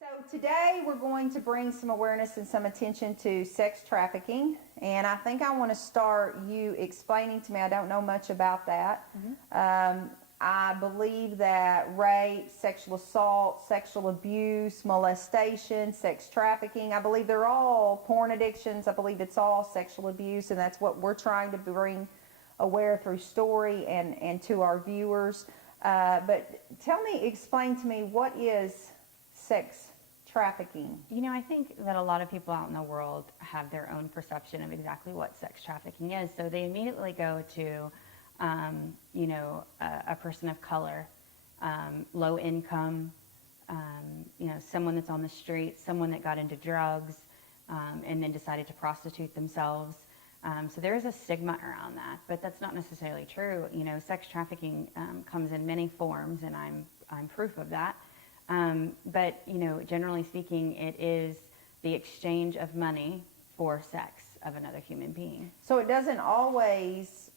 So today we're going to bring some awareness and some attention to sex trafficking, and I think I want to start you explaining to me, I don't know much about that. I believe that rape, sexual assault, sexual abuse, molestation, sex trafficking, I believe they're all porn addictions. I believe it's all sexual abuse, and that's what we're trying to bring aware through story and to our viewers. But explain to me, what is sex trafficking? You know, I think that a lot of people out in the world have their own perception of exactly what sex trafficking is. So they immediately go to, a person of color, low income, someone that's on the street, someone that got into drugs, and then decided to prostitute themselves. So there is a stigma around that, but that's not necessarily true. You know, sex trafficking comes in many forms, and I'm proof of that. But, generally speaking, it is the exchange of money for sex of another human being. So it doesn't always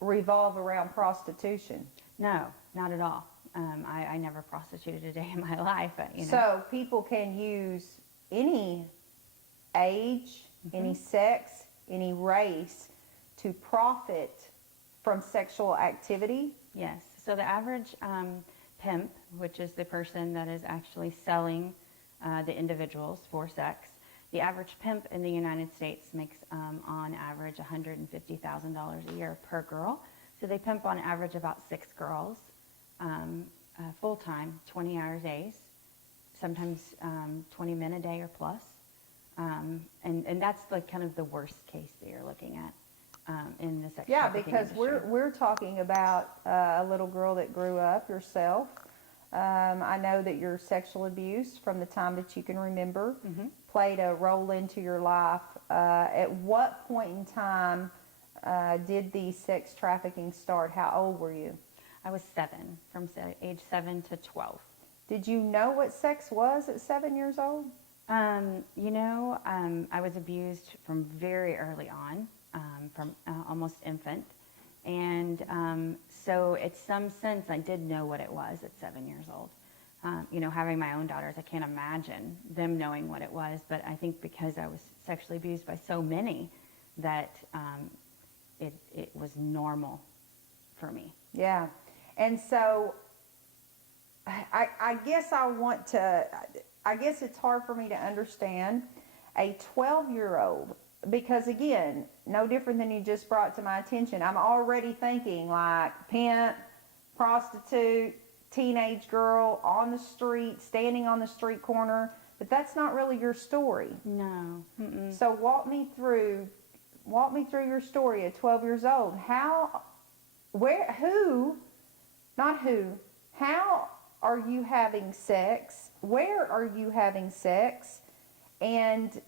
revolve around prostitution? No, not at all. I never prostituted a day in my life. But, So people can use any age, any sex, any race to profit from sexual activity? Yes. So the average pimp, which is the person that is actually selling the individuals for sex, the average pimp in the United States makes on average $150,000 a year per girl. So they pimp on average about 6 girls full-time, 20-hour days, sometimes 20 men a day or plus. And that's like kind of the worst case that you're looking at in the sex trafficking because industry. we're talking about a little girl that grew up yourself. I know that your sexual abuse from the time that you can remember played a role into your life. At what point in time did the sex trafficking start? How old were you? I was 7, from age 7 to 12. Did you know what sex was at 7 years old? I was abused from very early on, from almost infant. And so in some sense, I did know what it was at 7 years old. Having my own daughters, I can't imagine them knowing what it was. But I think because I was sexually abused by so many, that it was normal for me. Yeah. And so I guess it's hard for me to understand a 12-year-old, because again, no different than you just brought to my attention. I'm already thinking like pimp, prostitute, teenage girl on the street, standing on the street corner, but that's not really your how No. Mm-mm. So walk me through your story at 12 years old. How are you having sex? Where are you having sex? And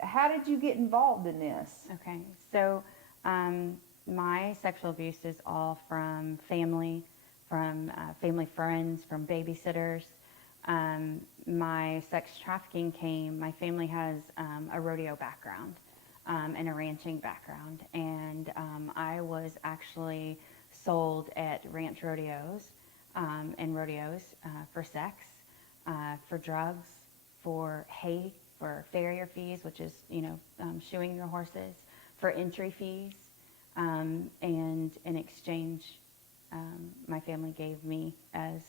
how did you get involved in this? Okay, so my sexual abuse is all from family, from family friends, from babysitters. My sex trafficking my family has a rodeo background and a ranching background, and I was actually sold at ranch rodeos and rodeos for sex, for drugs, for hay, for farrier fees, which is, shoeing your horses, for entry fees, and in exchange, my family gave me as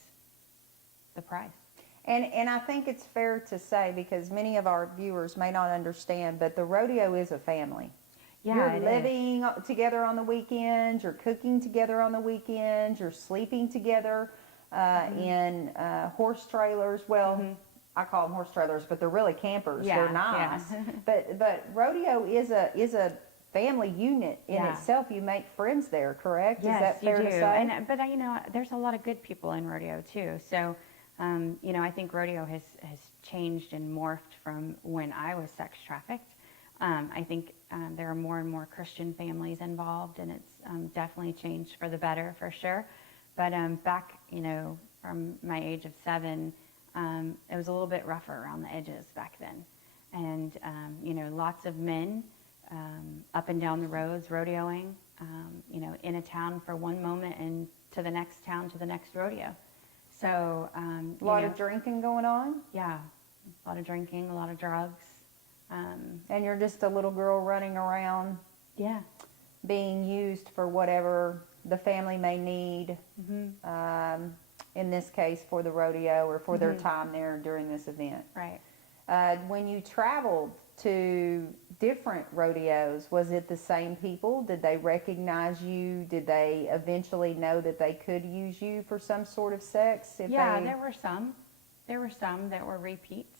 the price. And I think it's fair to say, because many of our viewers may not understand, but the rodeo is a family. Yeah, you're living together on the weekends, you're cooking together on the weekends, you're sleeping together in horse trailers. Well, I call them horse trailers, but they're really campers. Yeah, they're nice. yeah. But rodeo is a family unit in itself. You make friends there, correct? Yes, is that fair you do. to say? But there's a lot of good people in rodeo too. So, I think rodeo has changed and morphed from when I was sex trafficked. I think there are more and more Christian families involved, and it's definitely changed for the better, for sure. But back, from my age of 7, it was a little bit rougher around the edges back then. And, lots of men up and down the roads rodeoing, in a town for one moment and to the next town, to the next rodeo. So, A lot of drinking going on? Yeah, a lot of drinking, a lot of drugs. And you're just a little girl running around Yeah. being used for whatever the family may need, in this case for the rodeo or for their time there during this event. Right. When you traveled to different rodeos, was it the same people? Did they recognize you? Did they eventually know that they could use you for some sort of sex? Yeah, there were some. There were some that were repeats,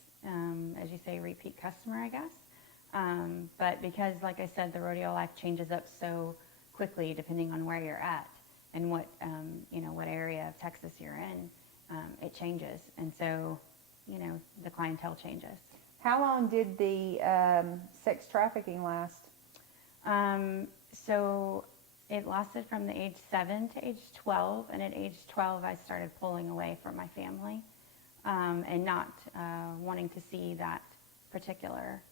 as you say, repeat customer, I guess. But because, like I said, the rodeo life changes up so quickly depending on where you're at and what, what area of Texas you're in, it changes. And so, the clientele changes. How long did the sex trafficking last? So it lasted from the age 7 to age 12, and at age 12 I started pulling away from my family and not wanting to see that particular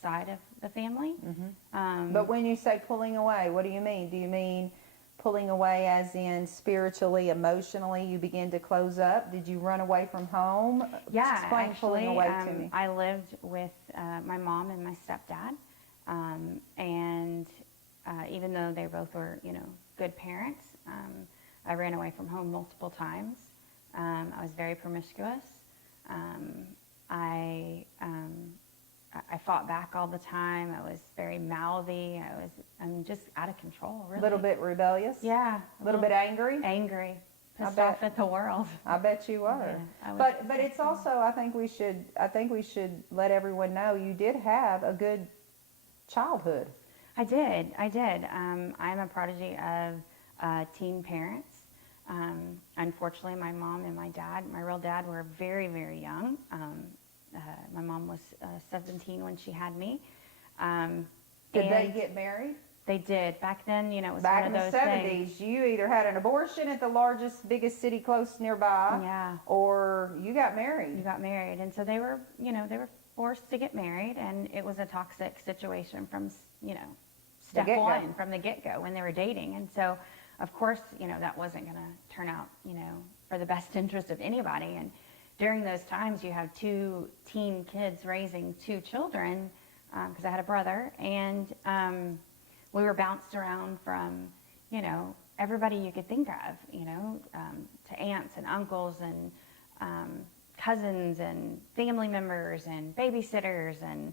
side of the family. But when you say pulling away, what do you mean? Do you mean pulling away as in spiritually, emotionally, you begin to close up? Did you run away from home? Yeah, Explain actually, pulling away to me. I lived with my mom and my stepdad, and even though they both were, good parents, I ran away from home multiple times. I was very promiscuous. I fought back all the time. I was very mouthy. I'm just out of control, really. A little bit rebellious? Yeah. A little bit angry? Angry. Pissed bet. off at the world. I bet you were. Yeah, but it's also, I think we should let everyone know you did have a good childhood. I did. I'm a prodigy of teen parents. Unfortunately, my mom and my real dad, were very, very young. My mom was 17 when she had me. Did they get married? They did. Back then, it was Back one in of the those 70s, things. you either had an abortion at the biggest city close nearby, Yeah. or you got married. You got married. And so they were forced to get married, and it was a toxic situation from, step get-go. one, from the get-go when they were dating. And so, of course, that wasn't going to turn out, for the best interest of anybody. And during those times, you have 2 teen kids raising 2 children, because I had a brother, and we were bounced around from, everybody you could think of, to aunts and uncles and cousins and family members and babysitters and,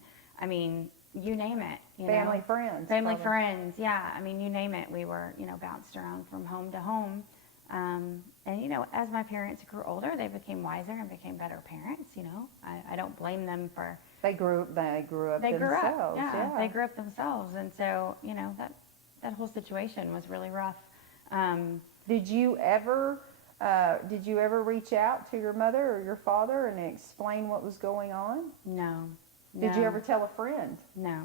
you name it. Family friends. Family probably. friends, yeah. You name it. We were, bounced around from home to home. And, as my parents grew older, they became wiser and became better parents, I don't blame them for... They grew up themselves. Yeah, they grew up themselves. And so, that whole situation was really rough. Did you ever reach out to your mother or your father and explain what was going on? No. Did you ever tell a friend? No.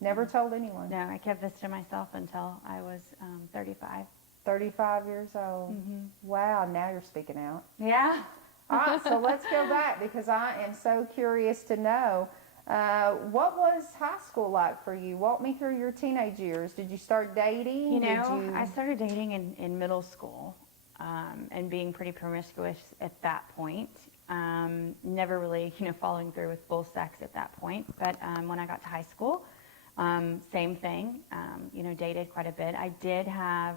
Never told anyone? No, I kept this to myself until I was 35. 35 years old. Wow, now you're speaking out. Yeah. All right, so let's go back, because I am so curious to know, what was high school like for you? Walk me through your teenage years. Did you start dating? I started dating in middle school, and being pretty promiscuous at that point. Never really, following through with full sex at that point. But when I got to high school, same thing, dated quite a bit. I did have,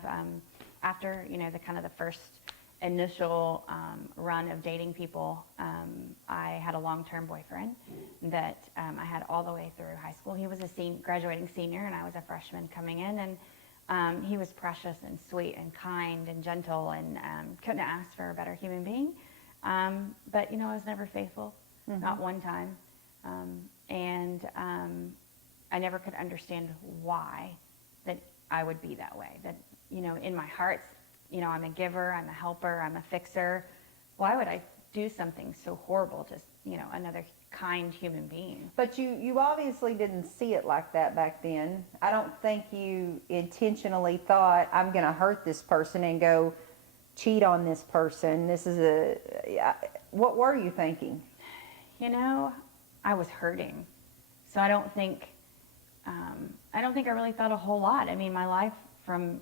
after, the first initial run of dating people, I had a long-term boyfriend that I had all the way through high school. He was a graduating senior, and I was a freshman coming in, and he was precious and sweet and kind and gentle, and couldn't ask for a better human being. But, I was never faithful, not one time. And I never could understand why that I would be that way. That, in my heart, I'm a giver, I'm a helper, I'm a fixer. Why would I do something so horrible to, another kind human being? But you obviously didn't see it like that back then. I don't think you intentionally thought, I'm going to hurt this person and go cheat on this person. What were you thinking? I was hurting. So I don't think I really thought a whole lot. My life from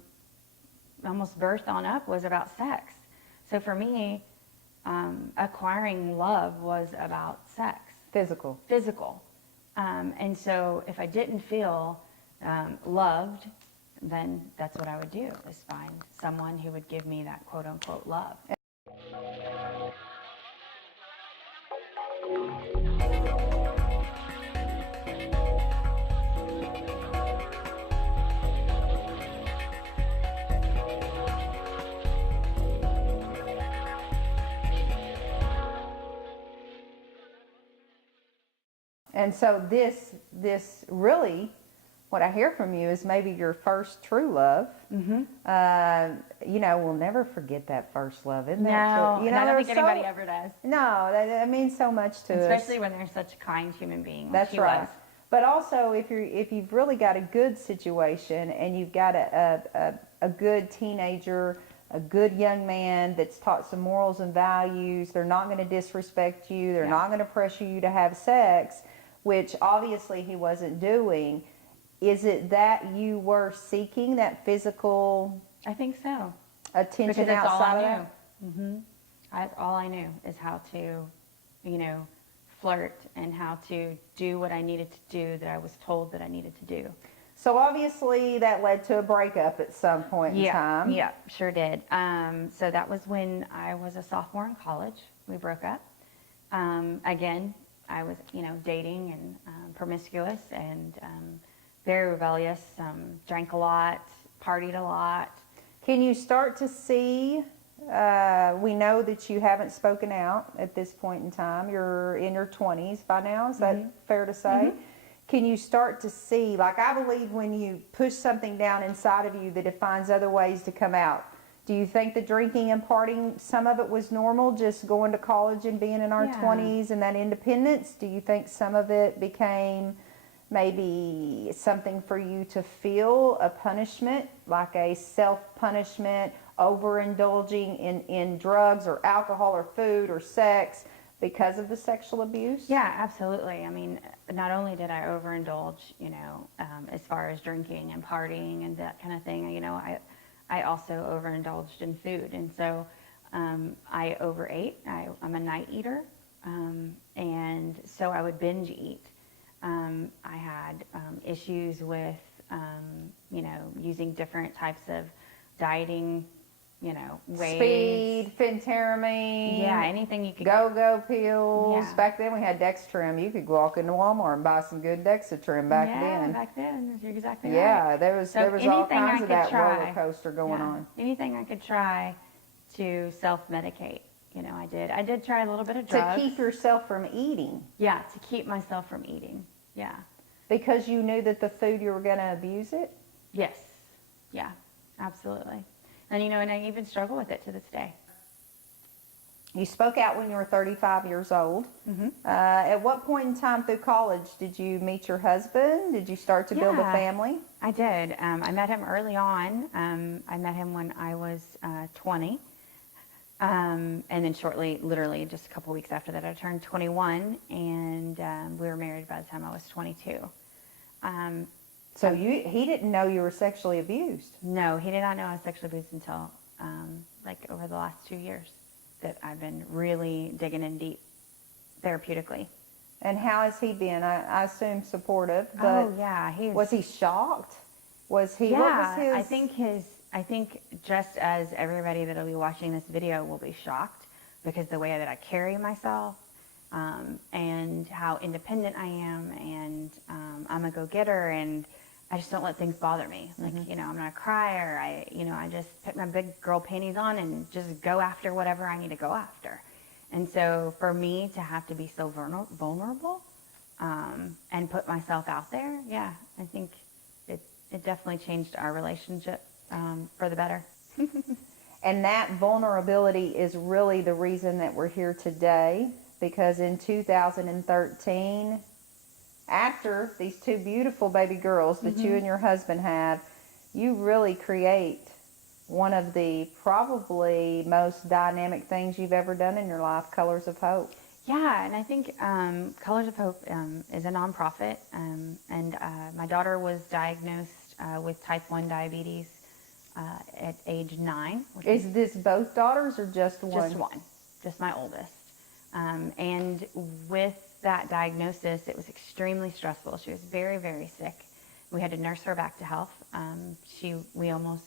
almost birth on up was about sex. So for me, acquiring love was about sex. Physical. And so if I didn't feel loved, then that's what I would do, is find someone who would give me that quote unquote love. And so this really, what I hear from you is maybe your first true love. You know, we'll never forget that first love, isn't that true? You know, I don't think anybody ever does. No, that means so much to us. Especially when they're such a kind human being. Like That's right. But also, if you've really got a good situation and you've got a good teenager, a good young man that's taught some morals and values, they're not going to disrespect you, they're not going to pressure you to have sex, which obviously he wasn't doing. Is it that you were seeking that physical? I think so. Attention outside of that? That's all I knew is how to, you know, flirt and how to do what I needed to do that I was told that I needed to do. So obviously that led to a breakup at some point in time. Yeah, sure did. So that was when I was a sophomore in college. We broke up. Again, I was, you know, dating and promiscuous and very rebellious. Drank a lot, partied a lot. Can you start to see, we know that you haven't spoken out at this point in time. You're in your 20s by now, is that fair to say? Can you start to see, like I believe when you push something down inside of you that it finds other ways to come out. Do you think the drinking and partying, some of it was normal, just going to college and being in our 20s and that independence? Do you think some of it became maybe something for you to feel a punishment, like a self-punishment, overindulging in drugs or alcohol or food or sex because of the sexual abuse? Yeah, absolutely. I mean, not only did I overindulge, you know, as far as drinking and partying and that kind of thing, you know, I also overindulged in food. And so I overate. I'm a night eater. And so I would binge eat. I had issues with, you know, using different types of dieting, you know, ways. Speed, phentermine. Yeah, anything you could. Go-go pills. Yeah. Back then we had Dextrim. You could walk into Walmart and buy some good Dexatrim back then. Yeah, back then. You're exactly right. Yeah, there was all kinds of that roller coaster going on. Anything I could try to self-medicate. You know, I did try a little bit of drugs. To keep yourself from eating. Yeah, to keep myself from eating. Yeah. Because you knew that the food you were going to abuse it? Yes. Yeah, absolutely. And, you know, and I even struggle with it to this day. You spoke out when you were 35 years old. At what point in time through college did you meet your husband? Did you start to build a family? I did. I met him early on. I met him when I was 20. And then shortly, literally just a couple weeks after that, I turned 21, and we were married by the time I was 22. So he didn't know you were sexually abused? No, he did not know I was sexually abused until like over the last 2 years that I've been really digging in deep therapeutically. And how has he been? I assume supportive, but was he shocked? Was he? Yeah, what was his? I think just as everybody that'll be watching this video will be shocked because the way that I carry myself and how independent I am, and I'm a go-getter, and I just don't let things bother me. Like, you know, I'm not a crier. I just put my big girl panties on and just go after whatever I need to go after. And so for me to have to be so vulnerable and put myself out there, yeah, I think it definitely changed our relationship for the better. And that vulnerability is really the reason that we're here today, because in 2013, after these two beautiful baby girls that you and your husband have, you really create one of the probably most dynamic things you've ever done in your life, Colors of Hope. Yeah, and I think Colors of Hope is a nonprofit, and my daughter was diagnosed with type 1 diabetes at age 9. Is this both daughters or just one? Just one. just my oldest. And with that diagnosis, it was extremely stressful. She was very, very sick. We had to nurse her back to health. We almost,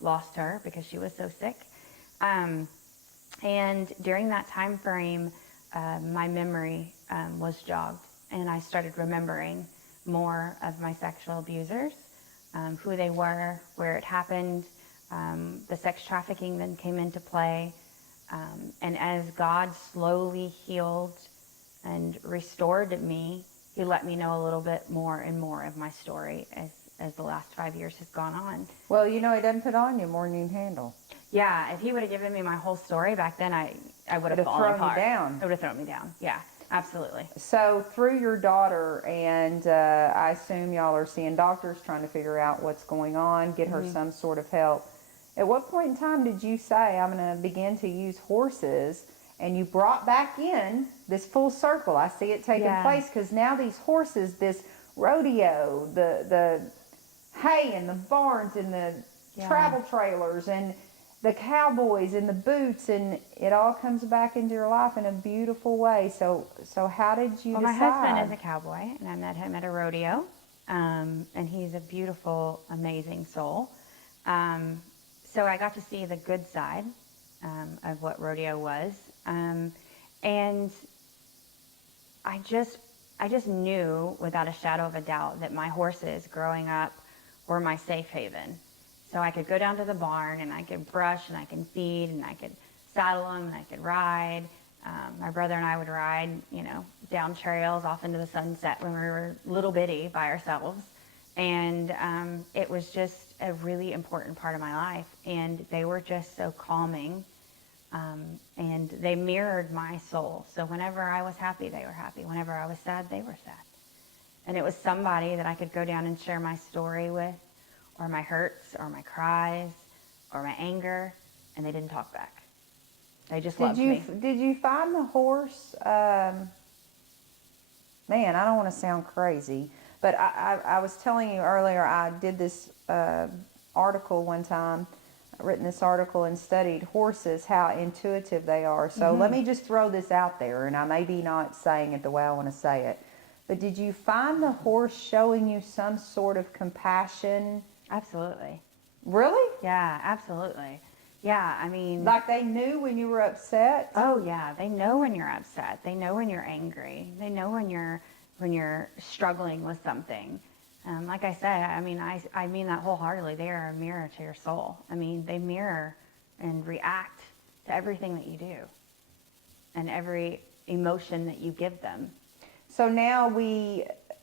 lost her because she was so sick. And during that time frame, my memory was jogged, and I started remembering more of my sexual abusers, who they were, where it happened. The sex trafficking then came into play. And as God slowly healed and restored me, he let me know a little bit more and more of my story as the last 5 years has gone on. Well, he doesn't put on you more than you can handle. Yeah, if he would have given me my whole story back then, I would have fallen thrown apart. you down. It would have thrown me down. Yeah, absolutely. So through your daughter, and I assume y'all are seeing doctors trying to figure out what's going on, get her some sort of help. At what point in time did you say, I'm going to begin to use horses? And you brought back in this full circle. I see it taking place, because now these horses, this rodeo, the hay and the barns and the travel trailers and the cowboys and the boots, and it all comes back into your life in a beautiful way. So how did you decide? My husband is a cowboy, and I met him at a rodeo, and he's a beautiful, amazing soul. So I got to see the good side of what rodeo was, and I just knew without a shadow of a doubt that my horses growing up were my safe haven. So I could go down to the barn, and I could brush, and I could feed, and I could saddle them, and I could ride. My brother and I would ride, down trails off into the sunset when we were little bitty by ourselves. And it was just a really important part of my life. And they were just so calming. And they mirrored my soul. So whenever I was happy, they were happy. Whenever I was sad, they were sad. And it was somebody that I could go down and share my story with, or my hurts, or my cries, or my anger, and they didn't talk back. They just loved me. Did you find the horse, man, I don't want to sound crazy, but I was telling you earlier, I did this article one time, written this article and studied horses, how intuitive they are. So let me just throw this out there, and I may be not saying it the way I want to say it, but did you find the horse showing you some sort of compassion? Absolutely. Really? Yeah, absolutely. Yeah, I mean... Like they knew when you were upset? Oh, yeah. They know when you're upset. They know when you're angry. They know when you're struggling with something. Like I said, I mean that wholeheartedly. They are a mirror to your soul. I mean, they mirror and react to everything that you do and every emotion that you give them. So now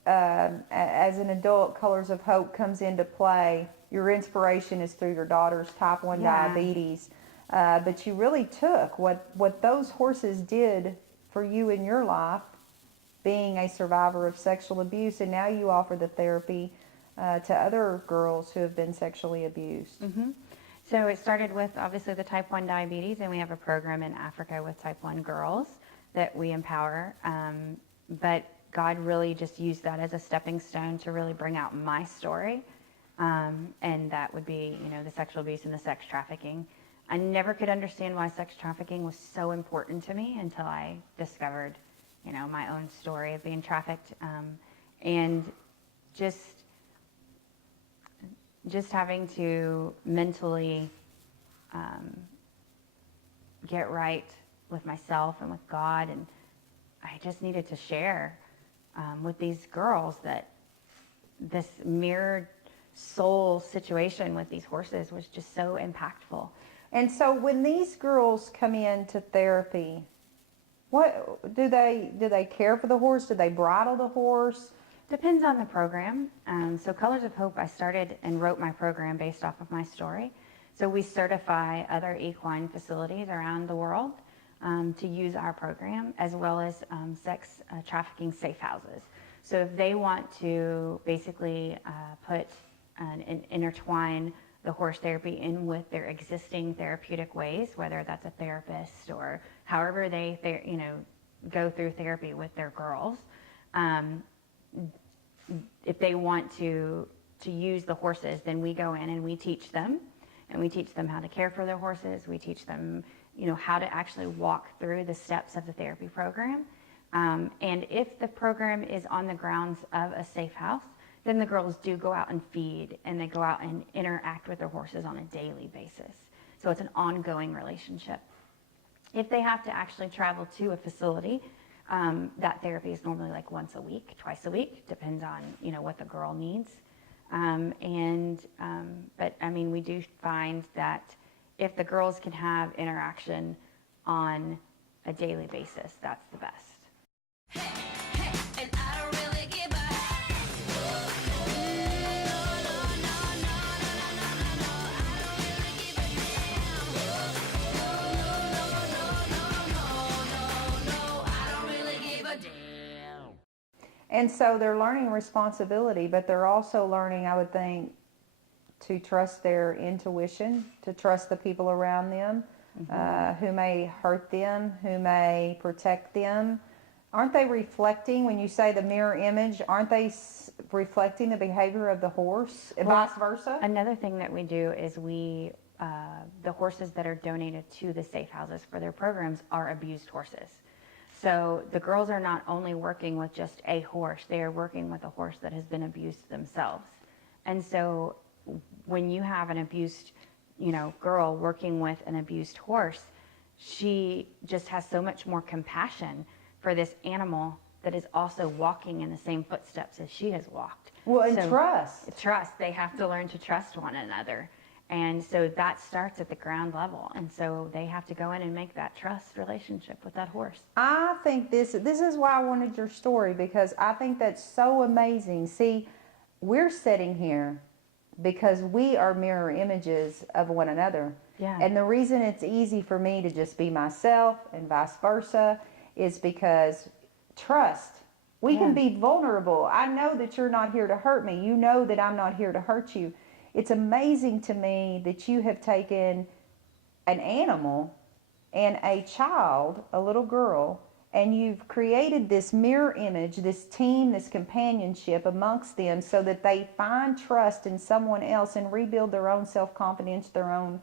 as an adult, Colors of Hope comes into play. Your inspiration is through your daughter's type 1 diabetes. But you really took what those horses did for you in your life, being a survivor of sexual abuse, and now you offer the therapy to other girls who have been sexually abused. Mm-hmm. So it started with, obviously, the type 1 diabetes, and we have a program in Africa with type 1 girls that we empower. But God really just used that as a stepping stone to really bring out my story. And that would be, the sexual abuse and the sex trafficking. I never could understand why sex trafficking was so important to me until I discovered, my own story of being trafficked. And just having to mentally get right with myself and with God. And I just needed to share with these girls that this mirrored soul situation with these horses was just so impactful. And so when these girls come into therapy, what do they care for the horse? Do they bridle the horse? Depends on the program. So Colors of Hope, I started and wrote my program based off of my story. So we certify other equine facilities around the world to use our program, as well as sex trafficking safe houses. So if they want to basically intertwine the horse therapy in with their existing therapeutic ways, whether that's a therapist or however they go through therapy with their girls, if they want to use the horses, then we go in and we teach them. And we teach them how to care for their horses. We teach them how to actually walk through the steps of the therapy program. And if the program is on the grounds of a safe house, then the girls do go out and feed, and they go out and interact with their horses on a daily basis. So it's an ongoing relationship. If they have to actually travel to a facility, that therapy is normally like once a week, twice a week, depends on, what the girl needs. But I mean, we do find that if the girls can have interaction on a daily basis, that's the best. And so they're learning responsibility, but they're also learning, I would think, to trust their intuition, to trust the people around them, who may hurt them, who may protect them. Aren't they reflecting, when you say the mirror image, aren't they reflecting the behavior of the horse, and vice versa? Another thing that we do is the horses that are donated to the safe houses for their programs are abused horses. So the girls are not only working with just a horse, they are working with a horse that has been abused themselves. And so when you have an abused, girl working with an abused horse, she just has so much more compassion for this animal that is also walking in the same footsteps as she has walked. Well, and trust. Trust. They have to learn to trust one another. And so that starts at the ground level. And so they have to go in and make that trust relationship with that horse. I think this is why I wanted your story, because I think that's so amazing. See, we're sitting here because we are mirror images of one another. Yeah. And the reason it's easy for me to just be myself and vice versa is because trust. We can be vulnerable. I know that you're not here to hurt me. You know that I'm not here to hurt you. It's amazing to me that you have taken an animal and a child, a little girl, and you've created this mirror image, this team, this companionship amongst them so that they find trust in someone else and rebuild their own self-confidence, their own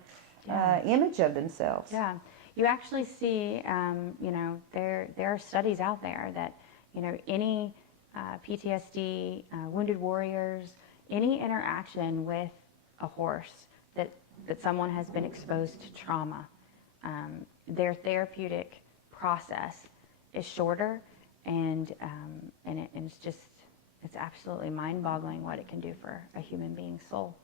image of themselves. Yeah. You actually see, there are studies out there that, any PTSD, wounded warriors, any interaction with a horse that someone has been exposed to trauma, their therapeutic process is shorter, and it's absolutely mind-boggling what it can do for a human being's soul.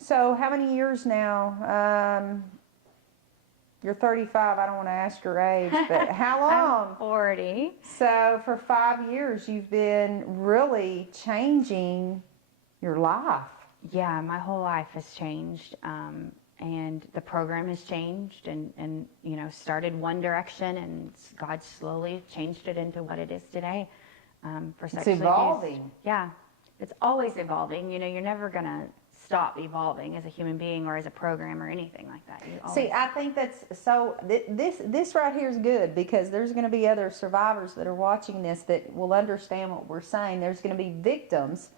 So how many years now? You're 35. I don't want to ask your age, but how long? I'm 40. So for 5 years, you've been really changing your life. Yeah, my whole life has changed, and the program has changed, and started one direction, and God slowly changed it into what it is today. For It's evolving. Abuse. Yeah, it's always evolving. You're never gonna stop evolving as a human being or as a program or anything like that. See, I think that's so. This right here is good, because there's going to be other survivors that are watching this that will understand what we're saying. There's going to be victims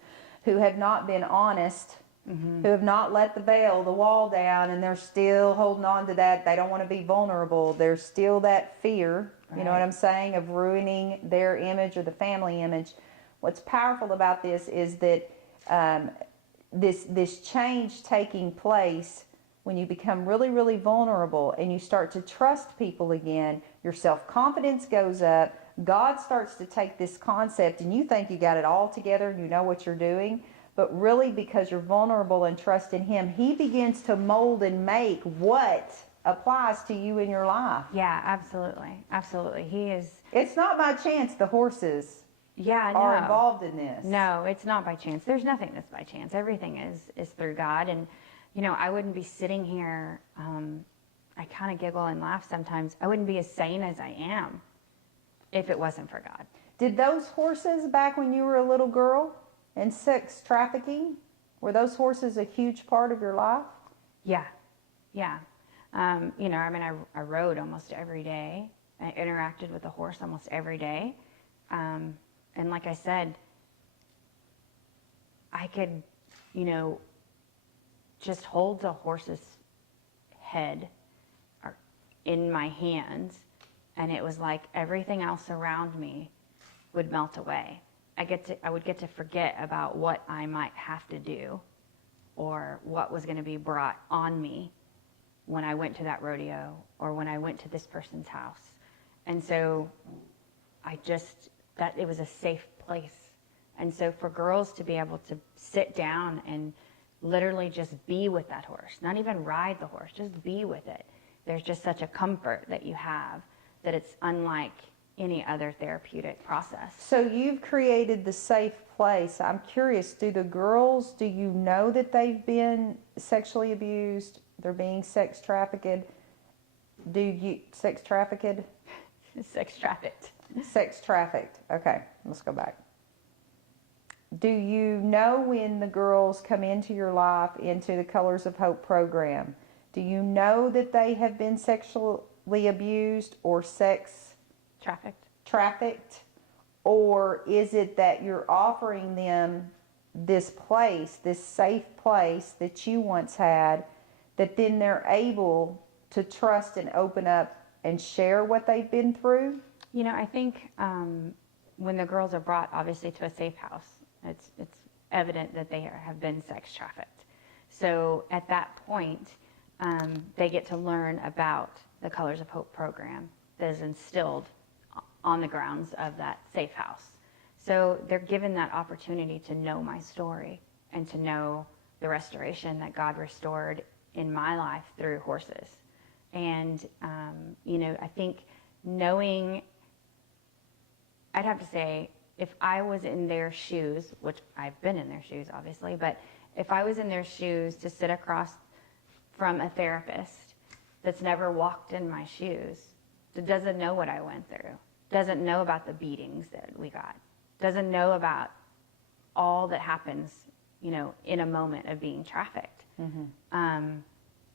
who have not been honest, who have not let the wall down, and they're still holding on to that. They don't want to be vulnerable. There's still that fear, you know what I'm saying, of ruining their image or the family image. What's powerful about this is that this change taking place when you become really, really vulnerable and you start to trust people again, your self-confidence goes up. God starts to take this concept, and you think you got it all together and you know what you're doing, but really, because you're vulnerable and trust in Him, He begins to mold and make what applies to you in your life. Yeah, absolutely. Absolutely. He is. It's not by chance the horses are involved in this. No, it's not by chance. There's nothing that's by chance. Everything is through God. And, I wouldn't be sitting here, I kind of giggle and laugh sometimes. I wouldn't be as sane as I am if it wasn't for God. Did those horses, back when you were a little girl, and sex trafficking, were those horses a huge part of your life? Yeah, yeah. I rode almost every day. I interacted with a horse almost every day. And like I said, I could, just hold the horse's head in my hands, and it was like everything else around me would melt away. I would get to forget about what I might have to do or what was going to be brought on me when I went to that rodeo or when I went to this person's house. And so it was a safe place. And so for girls to be able to sit down and literally just be with that horse, not even ride the horse, just be with it. There's just such a comfort that you have that it's unlike any other therapeutic process. So you've created the safe place. I'm curious, do you know that they've been sexually abused? They're being sex trafficked? Sex trafficked? Sex trafficked. Sex trafficked. Okay, let's go back. Do you know when the girls come into your life, into the Colors of Hope program, do you know that they have been sexually abused or sex trafficked? Or is it that you're offering them this place, this safe place that you once had, that then they're able to trust and open up and share what they've been through? You know, I think when the girls are brought, obviously, to a safe house, it's evident that they have been sex trafficked. So at that point, they get to learn about the Colors of Hope program that is instilled on the grounds of that safe house. So they're given that opportunity to know my story and to know the restoration that God restored in my life through horses. And, you know, I think I'd have to say, if I was in their shoes, which I've been in their shoes, obviously, but if I was in their shoes to sit across from a therapist that's never walked in my shoes, that doesn't know what I went through, doesn't know about the beatings that we got, doesn't know about all that happens, you know, in a moment of being trafficked. Mm-hmm.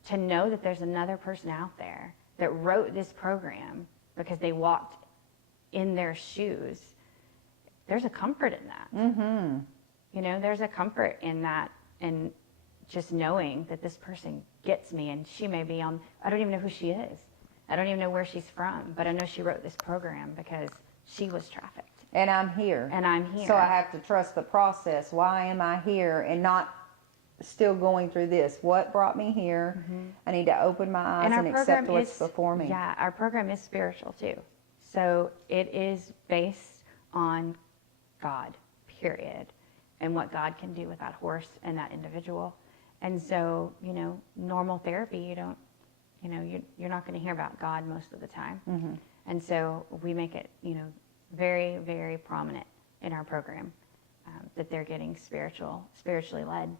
To know that there's another person out there that wrote this program because they walked in their shoes, there's a comfort in that. Mm-hmm. You know, there's a comfort in that, and just knowing that this person gets me, and she may be on, I don't even know who she is. I don't even know where she's from, but I know she wrote this program because she was trafficked. And I'm here. And I'm here. So I have to trust the process. Why am I here and not still going through this? What brought me here? Mm-hmm. I need to open my eyes and accept what's before me. Yeah, our program is spiritual too. So it is based on God, period, and what God can do with that horse and that individual. And so, you know, normal therapy, you're not going to hear about God most of the time. Mm-hmm. And so we make it, you know, very, very prominent in our program that they're getting spiritually led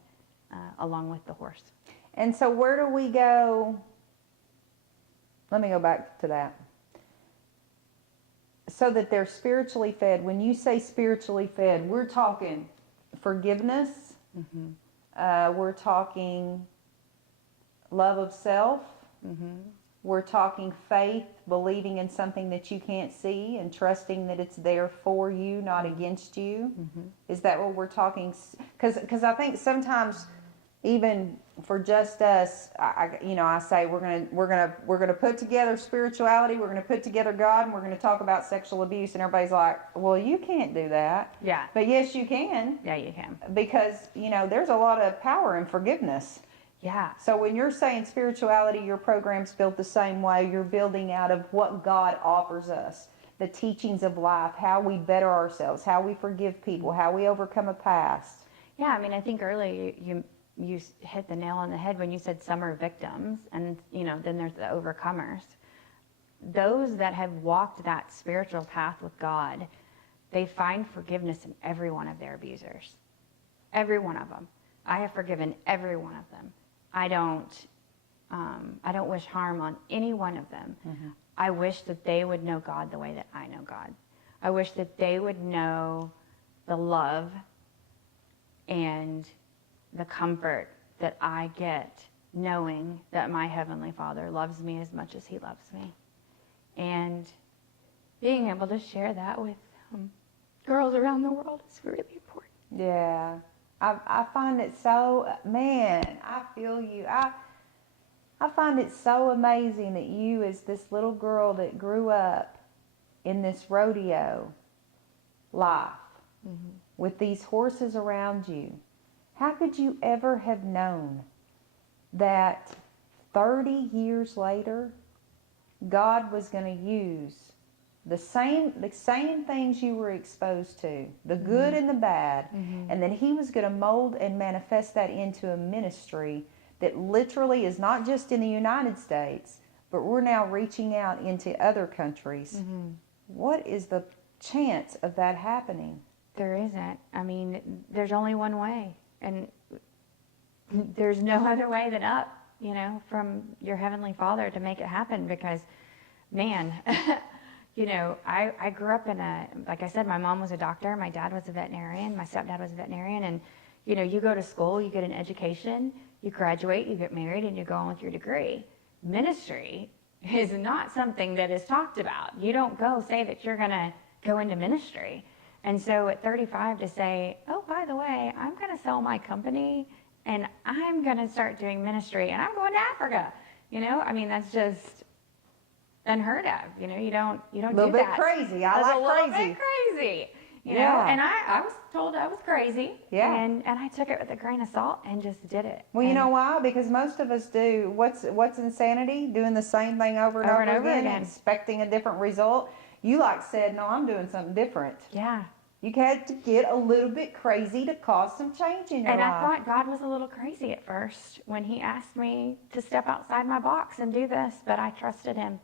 along with the horse. And so where do we go? Let me go back to that. So that they're spiritually fed. When you say spiritually fed, we're talking forgiveness. Mm-hmm. We're talking love of self. Mm-hmm. We're talking faith, believing in something that you can't see and trusting that it's there for you, not against you. Mm-hmm. Is that what we're talking? Because I think sometimes, even for Just Us, I say we're gonna put together spirituality, we're gonna put together God, and we're gonna talk about sexual abuse, and everybody's like, well, you can't do that. Yeah. But yes, you can. Yeah, you can. Because there's a lot of power in forgiveness. Yeah. So when you're saying spirituality, your program's built the same way. You're building out of what God offers us, the teachings of life, how we better ourselves, how we forgive people, how we overcome a past. Yeah, I mean, I think earlier you hit the nail on the head when you said some are victims, and then there's the overcomers. Those that have walked that spiritual path with God, they find forgiveness in every one of their abusers. Every one of them. I have forgiven every one of them. I don't wish harm on any one of them. Mm-hmm. I wish that they would know God the way that I know God. I wish that they would know the love and the comfort that I get knowing that my Heavenly Father loves me as much as He loves me. And being able to share that with girls around the world is really important. Yeah. I find it so, man, I feel you. I find it so amazing that you, as this little girl that grew up in this rodeo life with these horses around you, how could you ever have known that 30 years later God was going to use the same things you were exposed to, the good and the bad, and that he was going to mold and manifest that into a ministry that literally is not just in the United States, but we're now reaching out into other countries. What is the chance of that happening? There isn't. I mean, there's only one way, and there's no other way than up, you know, from your Heavenly Father to make it happen, because, man, you know, I grew up in like I said, my mom was a doctor, my dad was a veterinarian, my stepdad was a veterinarian, and, you know, you go to school, you get an education, you graduate, you get married, and you go on with your degree. Ministry is not something that is talked about. You don't go say that you're going to go into ministry. And so at 35 to say, oh, by the way, I'm going to sell my company and I'm going to start doing ministry and I'm going to Africa. You know, I mean, that's just unheard of. You know, you don't do that. A little bit crazy. I like a little crazy. bit crazy. You know, and I was told I was crazy. Yeah. And I took it with a grain of salt and just did it. Well, you know why? Because most of us do. What's insanity? Doing the same thing over and over again, expecting a different result. You like said, no, I'm doing something different. Yeah. You had to get a little bit crazy to cause some change in your life. And I thought God was a little crazy at first when he asked me to step outside my box and do this, but I trusted him.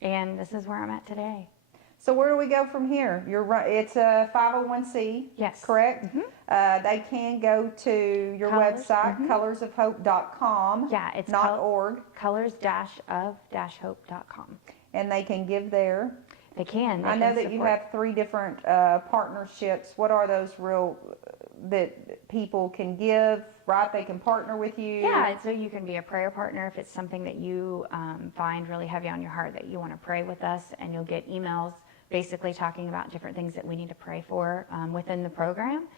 And this is where I'm at today. So where do we go from here? You're right. It's a 501c. Yes. Correct? They can go to your website, colorsofhope.com. Yeah, it's not org. colors-of-hope.com. And they can give there. They can. I know that you have 3 different partnerships. What are those that people can give, right? They can partner with you. Yeah, so you can be a prayer partner if it's something that you find really heavy on your heart that you want to pray with us, and you'll get emails basically talking about different things that we need to pray for within the program.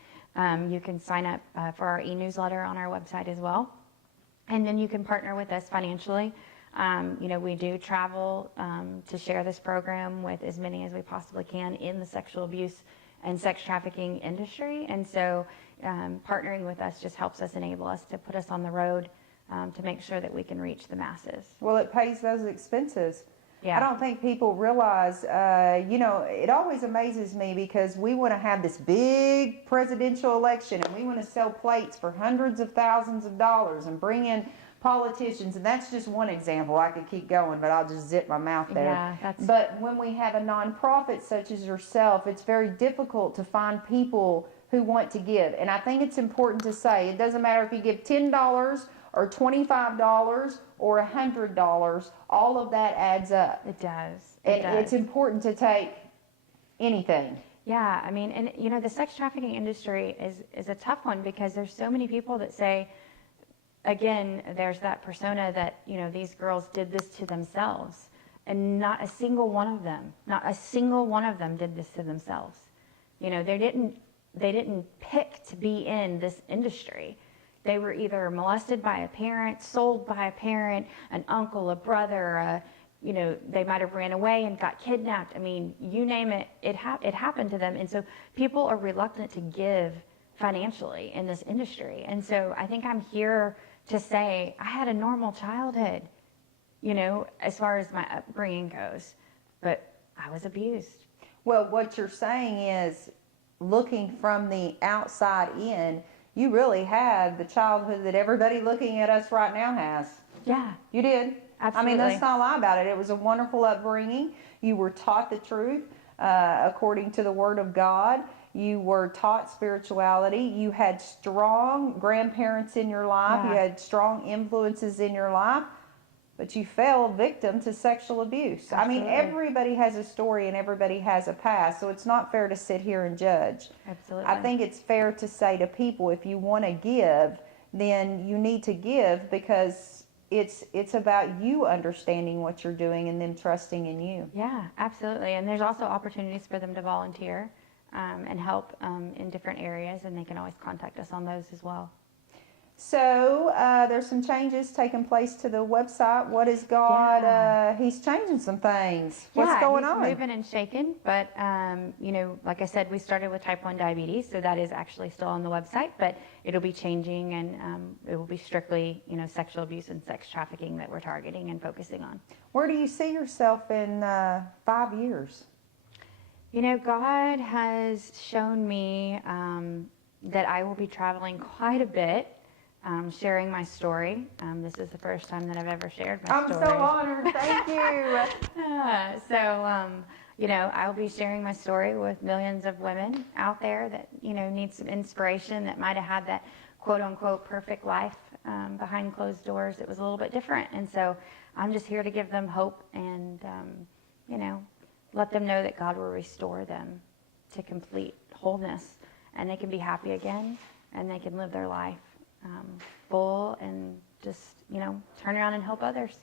You can sign up for our e-newsletter on our website as well. And then you can partner with us financially. You know, we do travel to share this program with as many as we possibly can in the sexual abuse and sex trafficking industry. And so partnering with us just helps us enable us to put us on the road to make sure that we can reach the masses. Well, it pays those expenses. Yeah. I don't think people realize, you know, it always amazes me because we want to have this big presidential election and we want to sell plates for hundreds of thousands of dollars and bring in politicians, and that's just one example. I could keep going, but I'll just zip my mouth there. Yeah, But when we have a nonprofit such as yourself, it's very difficult to find people who want to give. And I think it's important to say, it doesn't matter if you give $10 or $25 or $100, all of that adds up. It does. It's important to take anything. Yeah, I mean, and you know, the sex trafficking industry is a tough one because there's so many people that say, again, there's that persona that, you know, these girls did this to themselves, and not a single one of them did this to themselves. You know, they didn't pick to be in this industry. They were either molested by a parent, sold by a parent, an uncle, a brother, you know, they might have ran away and got kidnapped. I mean, you name it, it happened to them. And so people are reluctant to give financially in this industry. And so I think I'm here to say I had a normal childhood, you know, as far as my upbringing goes, but I was abused. Well, what you're saying is, looking from the outside in, you really had the childhood that everybody looking at us right now has. Yeah. You did. Absolutely. I mean, let's not lie about it. It was a wonderful upbringing. You were taught the truth according to the Word of God. You were taught spirituality. You had strong grandparents in your life. Yeah. You had strong influences in your life. But you fell victim to sexual abuse. Absolutely. I mean, everybody has a story and everybody has a past. So it's not fair to sit here and judge. Absolutely. I think it's fair to say to people, if you want to give, then you need to give because it's about you understanding what you're doing and them trusting in you. Yeah, absolutely. And there's also opportunities for them to volunteer and help in different areas, and they can always contact us on those as well. So there's some changes taking place to the website. What is God? Yeah. He's changing some things. What's going he's on? moving and shaking, but like I said, we started with type 1 diabetes, so that is actually still on the website, but it'll be changing, and it will be strictly, sexual abuse and sex trafficking that we're targeting and focusing on. Where do you see yourself in 5 years? God has shown me that I will be traveling quite a bit, sharing my story. This is the first time that I've ever shared my story. I'm so honored. Thank you. I'll be sharing my story with millions of women out there that, need some inspiration, that might have had that quote unquote perfect life behind closed doors. It was a little bit different. And so I'm just here to give them hope and, let them know that God will restore them to complete wholeness, and they can be happy again, and they can live their life full and just, turn around and help others.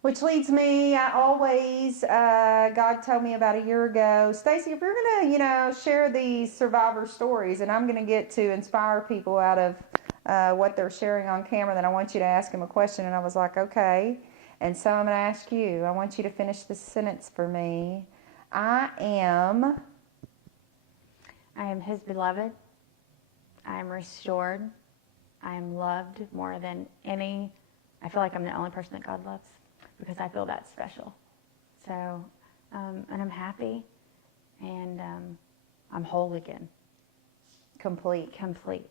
Which leads me, I always, God told me about a year ago, Stacy, if you're going to, share these survivor stories, and I'm going to get to inspire people out of what they're sharing on camera, then I want you to ask them a question. And I was like, okay. And so I'm going to ask you, I want you to finish this sentence for me. I am His beloved. I am restored. I am loved more than any. I feel like I'm the only person that God loves, because I feel that special. So, and I'm happy, and I'm whole again. complete. Complete.